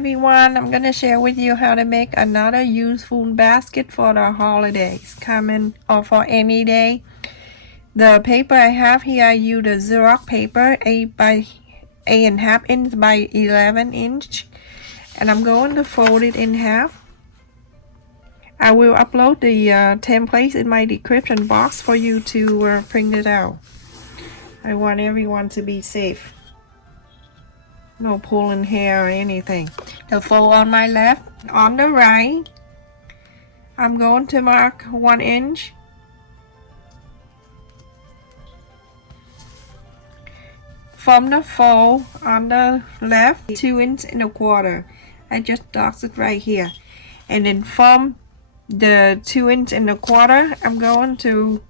everyone, I'm gonna share with you how to make another useful basket for the holidays coming or for any day. The paper I have here, I use the Xerox paper 8.5 inch by 11 inch, and I'm going to fold it in half. I will upload the templates in my description box for you to print it out. I want everyone to be safe. No pulling hair or anything. The fold on my left. On the right, I'm going to mark 1 inch. From the fold on the left, 2.25 inches. I just docked it right here. And then from the 2.25 inches, I'm going to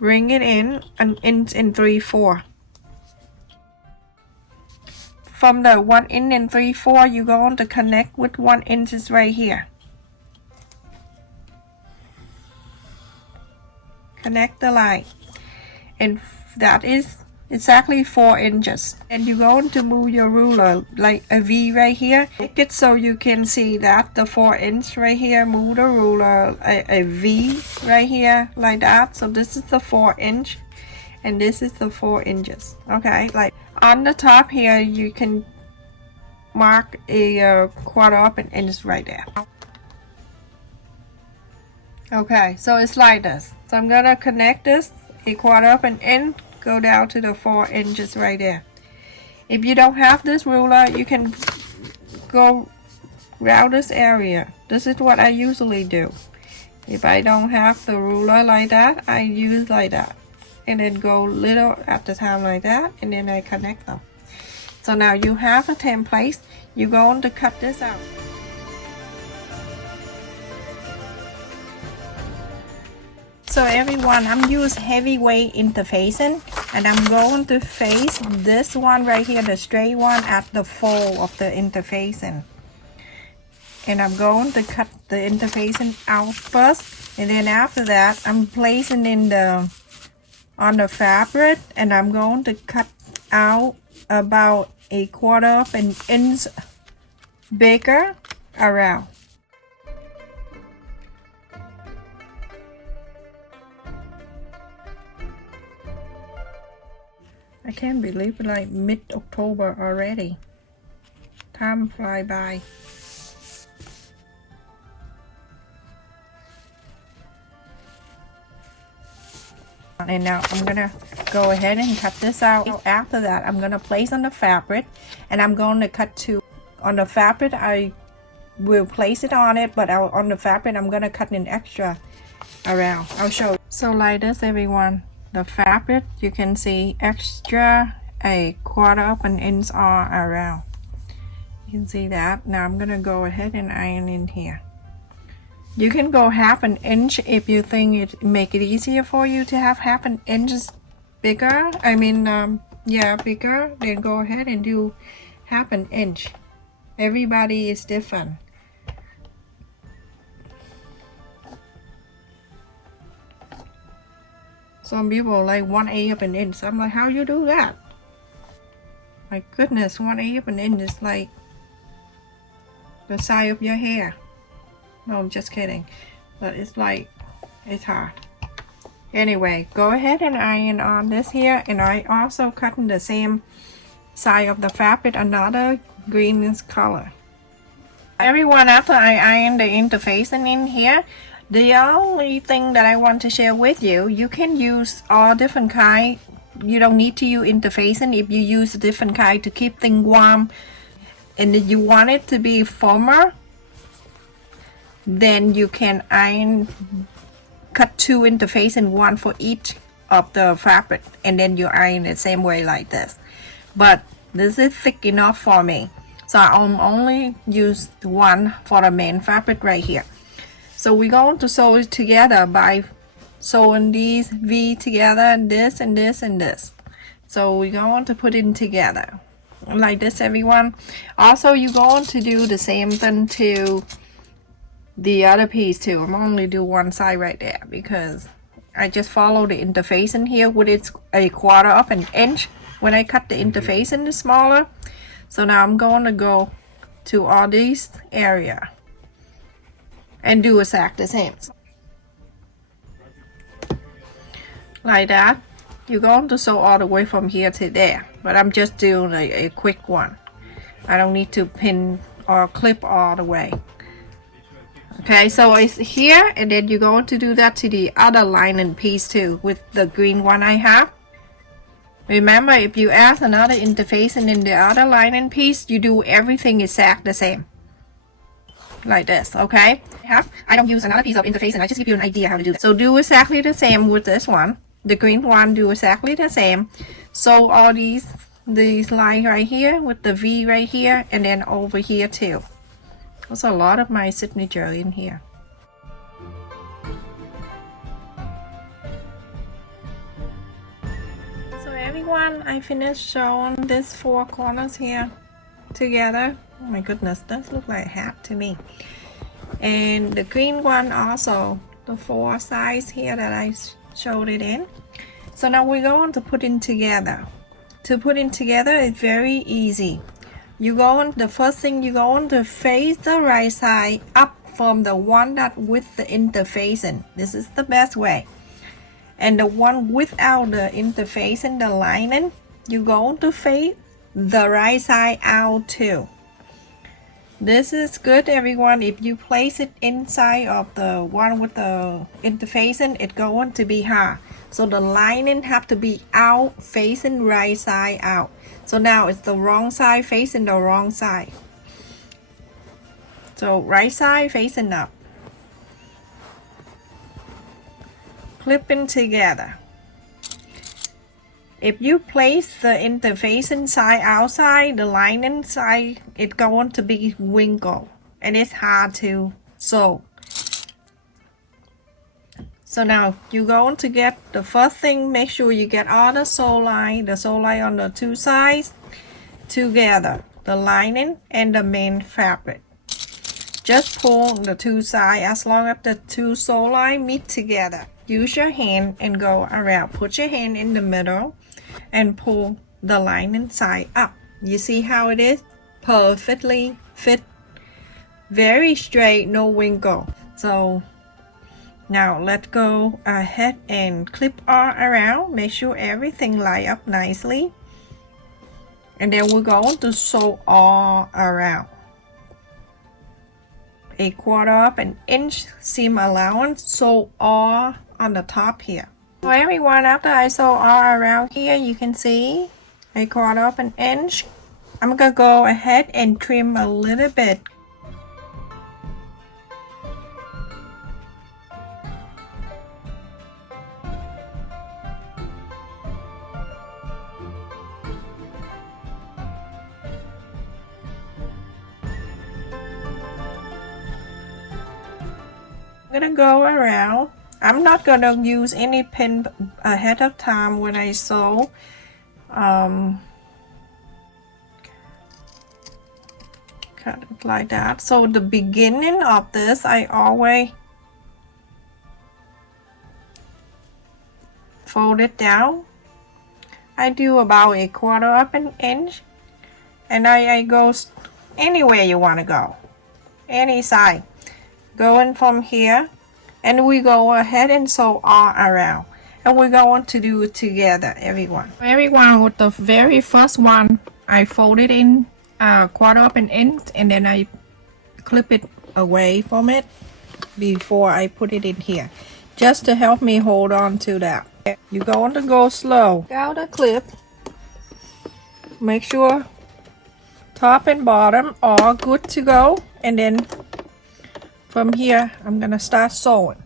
bring it in 1.3/4 inches. From the 1.3/4 inches, you're going to connect with 1 inch right here. Connect the line, and that is exactly 4 inches. And you're going to move your ruler like a V right here. Make it so you can see that the 4 inch right here. Move the ruler a V right here like that. So this is the 4 inch, and this is the 4 inches. Okay, like on the top here, you can mark a 1/4 inch right there. Okay, so it's like this. So I'm gonna connect this a 1/4 inch, go down to the 4 inches right there. If you don't have this ruler, you can go around this area. This is what I usually do. If I don't have the ruler like that, I use like that. And then go little at the time like that, and then I connect them. So now you have a template. You're going to cut this out. So everyone, I'm using heavyweight interfacing, and I'm going to face this one right here, the straight one, at the fold of the interfacing. And I'm going to cut the interfacing out first, and then after that, I'm placing in on the fabric, and I'm going to cut out about a 1/4 inch bigger around. I can't believe it, like mid-October already. Time fly by. And now I'm gonna go ahead and cut this out. After that, I'm gonna place on the fabric, and I'm going to cut on the fabric. I will place it on it, but on the fabric, I'm gonna cut an extra around. I'll show you. So like this, everyone. The fabric, you can see extra a 1/4 inch all around. You can see that. Now I'm gonna go ahead and iron in here. You can go 1/2 inch if you think it make it easier for you to have 1/2 inch bigger. I mean, yeah, bigger. Then go ahead and do 1/2 inch. Everybody is different. Some people like 1/8 inch. I'm like, how you do that? My goodness, 1/8 inch is like the size of your hair. No, I'm just kidding. But it's like, it's hard. Anyway, go ahead and iron on this here. And I also cut in the same side of the fabric, another greenish color. Everyone, after I iron the interfacing in here, the only thing that I want to share with you, you can use all different kind. You don't need to use interfacing if you use a different kind to keep things warm. And if you want it to be firmer, then you can cut 2 interfacing, one for each of the fabric, and then you iron the same way like this. But this is thick enough for me, so I'll only use one for the main fabric right here. So we're going to sew it together by sewing these V together, this and this and this. So we're going to put it together like this, everyone. Also, you're going to do the same thing to the other piece too. I'm only do one side right there because I just follow the interfacing here with it's a 1/4 inch when I cut the interfacing smaller. So now I'm going to go to all these area and do exactly the same. Like that. You're going to sew all the way from here to there, but I'm just doing a quick one. I don't need to pin or clip all the way. Okay, so it's here, and then you're going to do that to the other lining piece too with the green one I have. Remember, if you add another interfacing in the other lining piece, you do everything exactly the same. Like this, okay? I don't use another piece of interfacing, I just give you an idea how to do that. So do exactly the same with this one. The green one, do exactly the same. Sew all these lines right here with the V right here, and then over here too. There's a lot of my signature in here. So everyone, I finished sewing these 4 corners here together. Oh my goodness, this looks like a hat to me. And the green one also, the 4 sides here that I showed it in. So now we're going to put it together. To put it together, it's very easy. The first thing you're going to face the right side up from the one that with the interfacing. This is the best way. And the one without the interfacing, the lining, you're going to face the right side out too. This is good, everyone. If you place it inside of the one with the interfacing, it's going to be hard. So the lining have to be out, facing right side out. So now it's the wrong side facing the wrong side. So right side facing up. Clipping together. If you place the interfacing side outside, the lining side, it's going to be wrinkled and it's hard to sew. So now you're going to get the first thing, make sure you get all the sew line on the 2 sides together, the lining and the main fabric. Just pull the 2 sides as long as the 2 sew line meet together. Use your hand and go around. Put your hand in the middle and pull the lining side up. You see how it is? Perfectly fit. Very straight, no wrinkle. So now let's go ahead and clip all around. Make sure everything line up nicely. And then we're going to sew all around. 1/4 of an inch seam allowance, sew all on the top here. So everyone, after I sew all around here, you can see 1/4 of an inch. I'm gonna go ahead and trim a little bit. I'm gonna go around. I'm not gonna use any pin ahead of time when I sew. Cut it like that. So the beginning of this, I always fold it down. I do about 1/4 of an inch, and I go anywhere you want to go, any side. Going from here, and we go ahead and sew all around, and we're going to do it together, everyone. With the very first one, I fold it in 1/4 of an inch, and then I clip it away from it before I put it in here, just to help me hold on to that. You're going to go slow. Out the clip. Make sure top and bottom are good to go, and then from here, I'm gonna start sewing.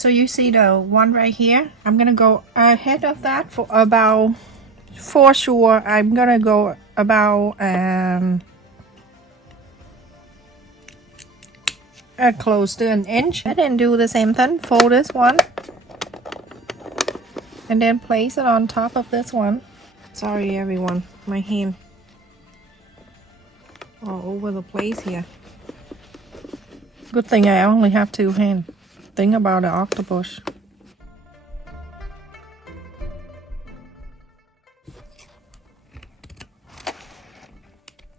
So you see the one right here? I'm gonna go ahead of that for about, for sure, I'm gonna go about close to an inch. And then do the same thing, fold this one. And then place it on top of this one. Sorry everyone, my hand all over the place here. Good thing I only have two hands. Think about an octopus.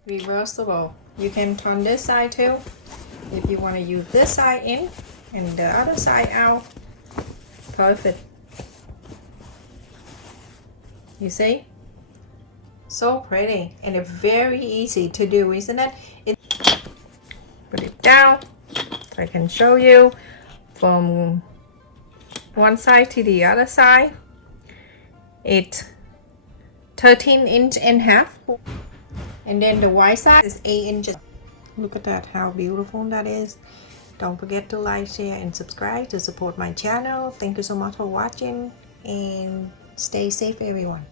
Reversible. You can turn this side too if you want to use this side in and the other side out. Perfect. You see? So pretty, and it's very easy to do, isn't it? Put it down. I can show you from one side to the other side. It's 13 and a half, and then the white side is 8 inches. Look at that, how beautiful that is. Don't forget to like, share, and subscribe to support my channel. Thank you so much for watching, and stay safe everyone.